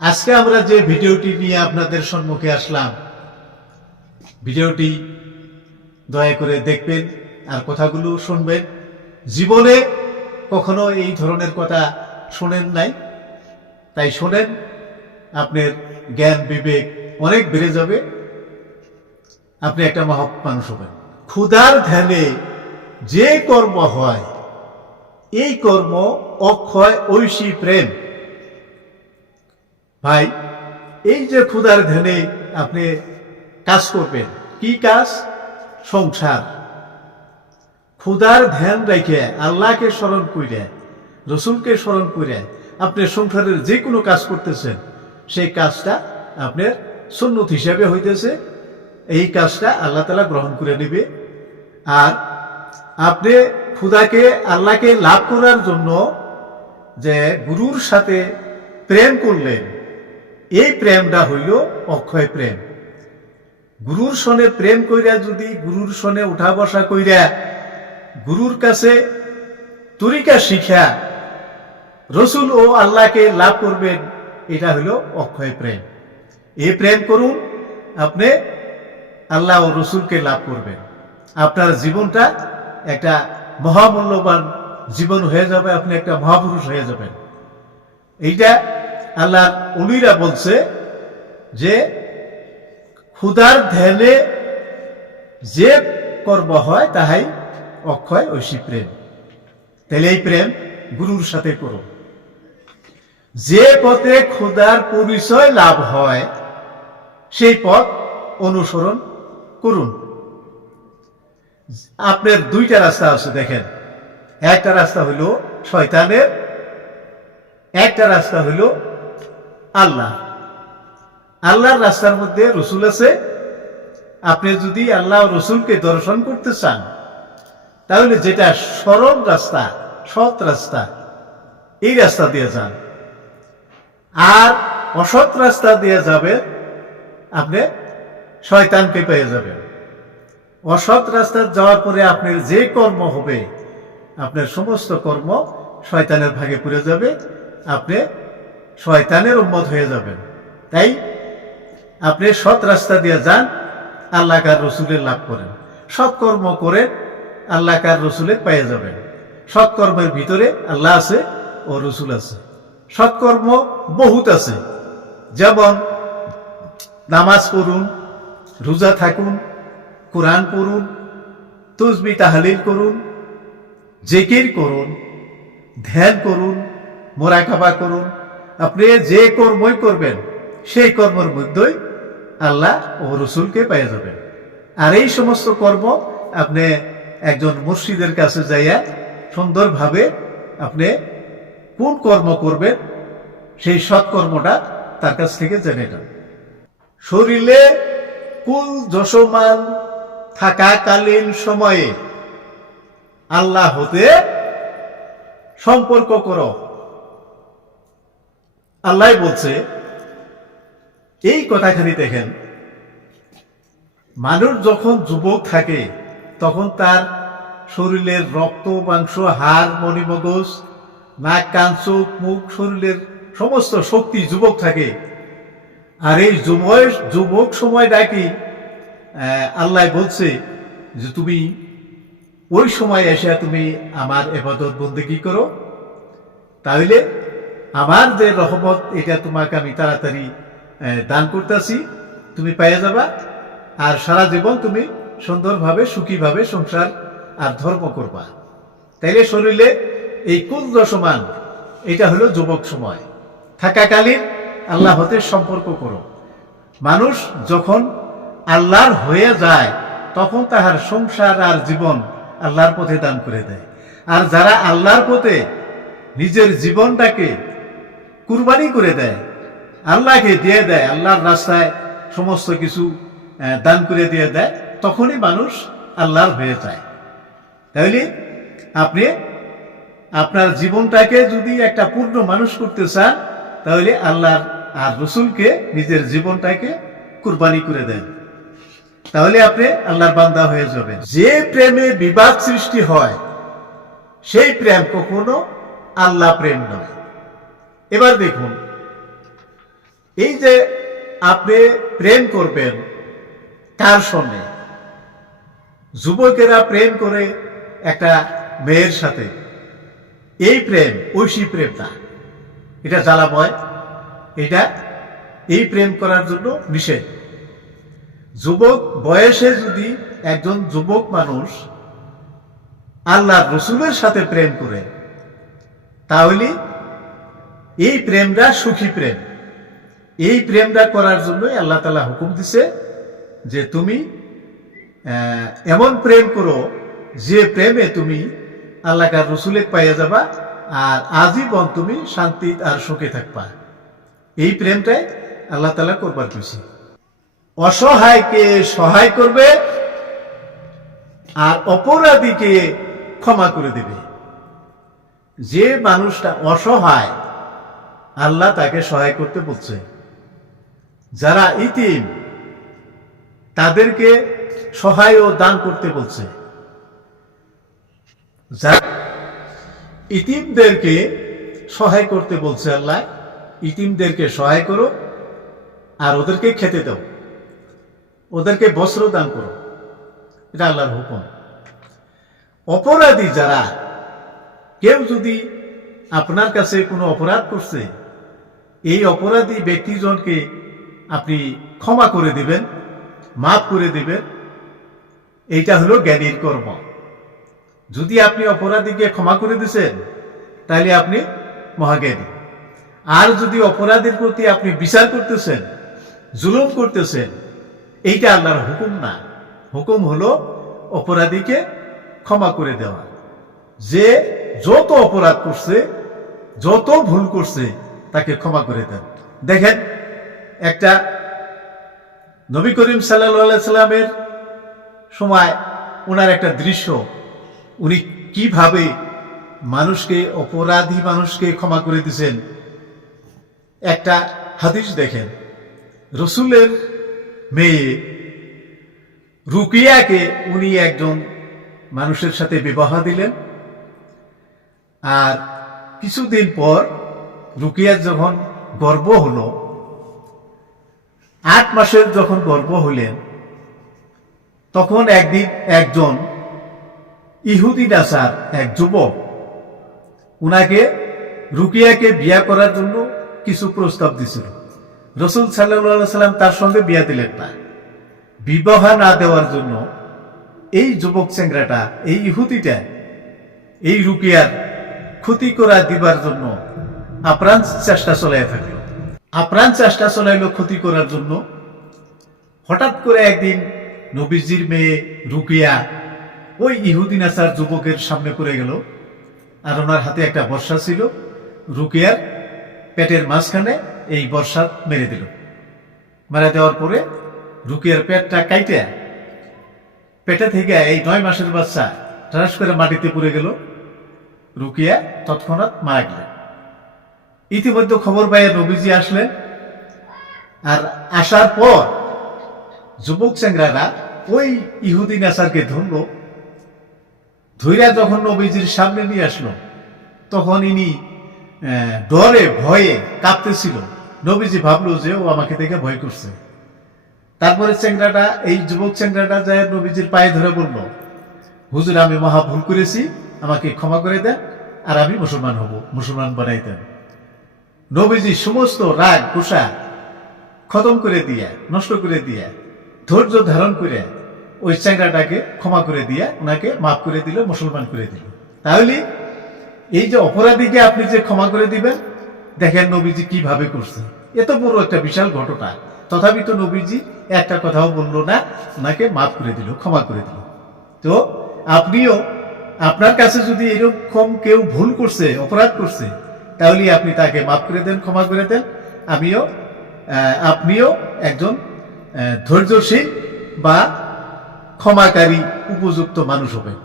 আজকে আমরা যে ভিডিওটি নিয়ে আপনাদের সম্মুখে আসলাম, ভিডিওটি দয়া করে দেখবেন আর কথাগুলো শুনবেন। জীবনে কখনো এই ধরনের কথা শোনেন নাই, তাই শোনেন, আপনার জ্ঞান, বিবেক অনেক বেড়ে যাবে। আপনি একটা মহৎ মানুষ হবেন। ক্ষুধার ধ্যানে যে কর্ম হয়, এই কর্ম অক্ষয় ঐশী প্রেম। ভাই, এই যে ক্ষুধার ধ্যানে আপনি কাজ করবেন, কি কাজ? সংসার। ক্ষুধার ধ্যান রেখে আল্লাহকে স্মরণ করে রসুলকে স্মরণ করে আপনি সংসারের যে কোনো কাজ করতেছেন, সেই কাজটা আপনার সুন্নত হিসাবে হইতেছে। এই কাজটা আল্লাহ তালা গ্রহণ করে নেবে। আর আপনি ক্ষুদাকে আল্লাহকে লাভ করার জন্য যে গুরুর সাথে প্রেম করলেন এই প্রেমটা হইল অক্ষয় প্রেম। গুরুর সনে প্রেম কইরা যদি গুরুর সনে উঠা বসা কইরা গুরুর কাছে তরিকা শিখা রসুল ও আল্লাহকে লাভ করবেন, এটা হইল অক্ষয় প্রেম। এই প্রেম করুন, আপনি আল্লাহ ও রসুলকে লাভ করবেন। আপনার জীবনটা একটা মহামূল্যবান জীবন হয়ে যাবে, আপনি একটা মহাপুরুষ হয়ে যাবেন। এইটা আল্লাহ উলিরা বলছে যে ক্ষুধার ধ্যানে যে কর্ম হয় তাহাই অক্ষয় ঐশী প্রেম। তাহলে এই প্রেম গুরুর সাথে করো। যে পথে ক্ষুধার পরিচয় লাভ হয়, সেই পথ অনুসরণ করুন। আপনার দুইটা রাস্তা আছে দেখেন। একটা রাস্তা হইল শয়তানের, একটা রাস্তা হইল আল্লাহ। আল্লাহর রাস্তার মধ্যে রসুল আছে। আপনি যদি আল্লাহ রসুলকে দর্শন করতে চান, তাহলে যেটা সরল রাস্তা, সৎ রাস্তা, এই রাস্তা দিয়ে যান। আর অসৎ রাস্তা দিয়ে যাবে আপনি শয়তানকে পেয়ে যাবেন। অসৎ রাস্তা যাওয়ার পরে আপনার যে কর্ম হবে, আপনার সমস্ত কর্ম শয়তানের ভাগে পড়ে যাবে। আপনি শয়তানের উম্মত হয়ে যাবেন। তাই আপনি সৎ রাস্তা দিয়ে যান আল্লাহ কার রসুলের লাভ করেন। সৎ কর্ম করে আল্লাহ কার রসুলের পেয়ে যাবেন। সৎকর্মের ভিতরে আল্লাহ আছে ও রসুল আছে। সৎকর্ম বহুত আছে। যেমন নামাজ পড়ুন, রোজা থাকুন, কোরআন পড়ুন তসবি তাহালিল করুন, জেকির করুন, ধ্যান করুন, মোরাকাবা করুন আপনি যে কর্মই করবেন, সেই কর্মের মধ্যেই আল্লাহ ও রসুলকে পেয়ে যাবেন। আর এই সমস্ত কর্ম আপনি একজন মুর্শিদের কাছে যাইয়া সুন্দরভাবে আপনি কোন কর্ম করবেন, সেই সৎকর্মটা তার কাছ থেকে জেনে নেন। শরীরে কুল যশমান থাকাকালীন সময়ে আল্লাহ হতে সম্পর্ক করো। আল্লাহ বলছে, এই কথাখানি দেখেন, মানুষ যখন যুবক থাকে, তখন তার শরীরের রক্ত, মাংস, হাড় মণিমগজ নাক, কান, চোখ, মুখ, শরীরের সমস্ত শক্তি যুবক থাকে। আর এই যুবক যুবক সময় ডাকি আল্লাহ বলছে যে, তুমি ওই সময় এসে তুমি আমার এবাদত বন্দেগি করো? তাহলে আমার যে রহমত, এটা তোমাকে আমি তাড়াতাড়ি দান করতেছি। তুমি পেয়ে যাবা। আর সারা জীবন তুমি সুন্দরভাবে, সুখীভাবে সংসার আর ধর্ম করবা। তাইলে শরীরে এই কুল দশমান এটা হলো যুবক সময়। থাকাকালীন আল্লাহ হতে সম্পর্ক করো। মানুষ যখন আল্লাহর হয়ে যায়, তখন তাহার সংসার আর জীবন আল্লাহর পথে দান করে দেয়। আর যারা আল্লাহর পথে নিজের জীবনটাকে কুরবানি করে দেয়। আল্লাহকে দিয়ে দেয়, আল্লাহর রাস্তায় সমস্ত কিছু দান করে দিয়ে দেয়, তখনই মানুষ আল্লাহর হয়ে যায়। তাহলে আপনি আপনার জীবনটাকে যদি একটা পূর্ণ মানুষ করতে চান, তাহলে আল্লাহর আর রসুলকে নিজের জীবনটাকে কুরবানি করে দেন। তাহলে আপনি আল্লাহর বান্দা হয়ে যাবেন। যে প্রেমে বিবাদ সৃষ্টি হয়, সেই প্রেম কখনো আল্লাহ প্রেম নয়। এবার দেখুন। এই যে আপনি প্রেম করবেন কার সঙ্গে? যুবকেরা প্রেম করে একটা মেয়ের সাথে। এই প্রেম, ঐশী প্রেম না এটা জ্বালাময় এটা, এই প্রেম করার জন্য নিষেধ। যুবক বয়সে যদি একজন যুবক মানুষ আল্লাহ রসুলের সাথে প্রেম করে, তাহলে এই প্রেমটা সুখী প্রেম। এই প্রেমটা করার জন্যই আল্লাহ তালা হুকুম দিছে যে তুমি এমন প্রেম করো যে প্রেমে তুমি আল্লাহকার রসুলে পাইয়া যাবা আর আজীবন তুমি শান্তি আর সুখে থাকবা। এই প্রেমটাই আল্লাহ তালা করবার খুশি অসহায়কে সহায় করবে আর অপরাধীকে ক্ষমা করে দেবে। যে মানুষটা অসহায় আল্লাহ তাকে সহায় করতে বলছে। যারা ইতিম, তাদেরকে সহায় ও দান করতে বলছে। যা- ইতিমদেরকে সহায় করতে বলছে আল্লাহ, ইতিমদেরকে সহায় করো আর ওদেরকে খেতে দাও। ওদেরকে বস্ত্র দান করো। এটা আল্লাহর হুকুম। অপরাধী যারা, কেউ যদি আপনার কাছে কোনো অপরাধ করছে এই অপরাধী ব্যক্তিজনকে আপনি ক্ষমা করে দিবেন, মাফ করে দিবেন। এইটা হলো জ্ঞানীর কর্ম। যদি আপনি অপরাধীকে ক্ষমা করে দিছেন তাহলে আপনি মহাজ্ঞানী। আর যদি অপরাধীর প্রতি আপনি বিচার করতেছেন, জুলুম করতেছেন, এইটা আল্লাহর হুকুম না। হুকুম হলো অপরাধীকে ক্ষমা করে দেওয়া। যে যত অপরাধ করছে, যত ভুল করছে তাকে ক্ষমা করে দেন। দেখেন, একটা নবী করিম সাল্লা সাল্লামের সময় ওনার একটা দৃশ্য। উনি কীভাবে মানুষকে, অপরাধী মানুষকে ক্ষমা করে দিয়েছেন। একটা হাদিস দেখেন, রসুলের মেয়ে রুকিয়াকে উনি একজন মানুষের সাথে বিবাহ দিলেন। আর কিছুদিন পর রুকিয়ার যখন গর্ব হলো, আট মাসের যখন গর্ব হইলেন, তখন একদিন একজন ইহুদি নাসার এক যুবক, উনাকে রুকিয়াকে বিয়া করার জন্য কিছু প্রস্তাব দিছিল। রসুল সাল্লাম তার সঙ্গে বিয়া দিলেন না। বিবাহ না দেওয়ার জন্য এই যুবক চেংরাটা এই ইহুদিটা, এই রুকিয়ার ক্ষতি করা দিবার জন্য আপ্রাণ চেষ্টা চলাই থাকল আপ্রাণ চেষ্টা চলাইলো ক্ষতি করার জন্য। হঠাৎ করে একদিন নবীজির মেয়ে রুকিয়া ওই ইহুদিন নাসার যুবকের সামনে পড়ে গেল আর ওনার হাতে একটা বর্ষা ছিল। রুকিয়ার পেটের মাঝখানে এই বর্ষা মেরে দিল। মেরে দেওয়ার পরে রুকিয়ার পেটটা কাইটে। পেটে থেকে এই নয় মাসের বাচ্চা ট্রাস করে মাটিতে পড়ে গেল। রুকিয়া তৎক্ষণাৎ মারা গেলেন ইতিমধ্যে খবর পাইয়া নবীজি আসলেন। আর আসার পর যুবক চেংরারা ওই ইহুদি নেসারকে ধরলো ধৈরা যখন নবীজির সামনে নিয়ে আসলো, তখন ইনি ডরে, ভয়ে কাঁপতেছিল নবীজি ভাবলো যে ও আমাকে দেখে ভয় করছে। তারপরে চেংরাটা এই যুবক চেংরাটা যায় নবীজির পায়ে ধরে বলল, হুজুর, আমি মহা ভুল করেছি, আমাকে ক্ষমা করে দেন, আর আমি মুসলমান হব, মুসলমান বানাই দেন। নবীজি সমস্ত রাগ কুষা খতম করে দিয়া, নষ্ট করে দিয়া, ধৈর্য ধারণ করে ওই চ্যাংরাটাকে ক্ষমা করে দিয়া ওনাকে মাফ করে দিল, মুসলমান করে দিল। তাহলে এই যে অপরাধীকে আপনি যে ক্ষমা করে দিবেন, দেখেন নবীজি কীভাবে করছে। এত বড় একটা বিশাল ঘটনা। তথাপি তো নবীজি একটা কথাও বলল না, ওনাকে মাফ করে দিল, ক্ষমা করে দিল। তো আপনিও, আপনার কাছে যদি এরকম কেউ ভুল করছে, অপরাধ করছে তাহলে আপনি তাকে মাফ করে দেন, ক্ষমা করে দেন। আমিও আপনিও একজন ধৈর্যশীল বা ক্ষমাকারী, উপযুক্ত মানুষ হবেন।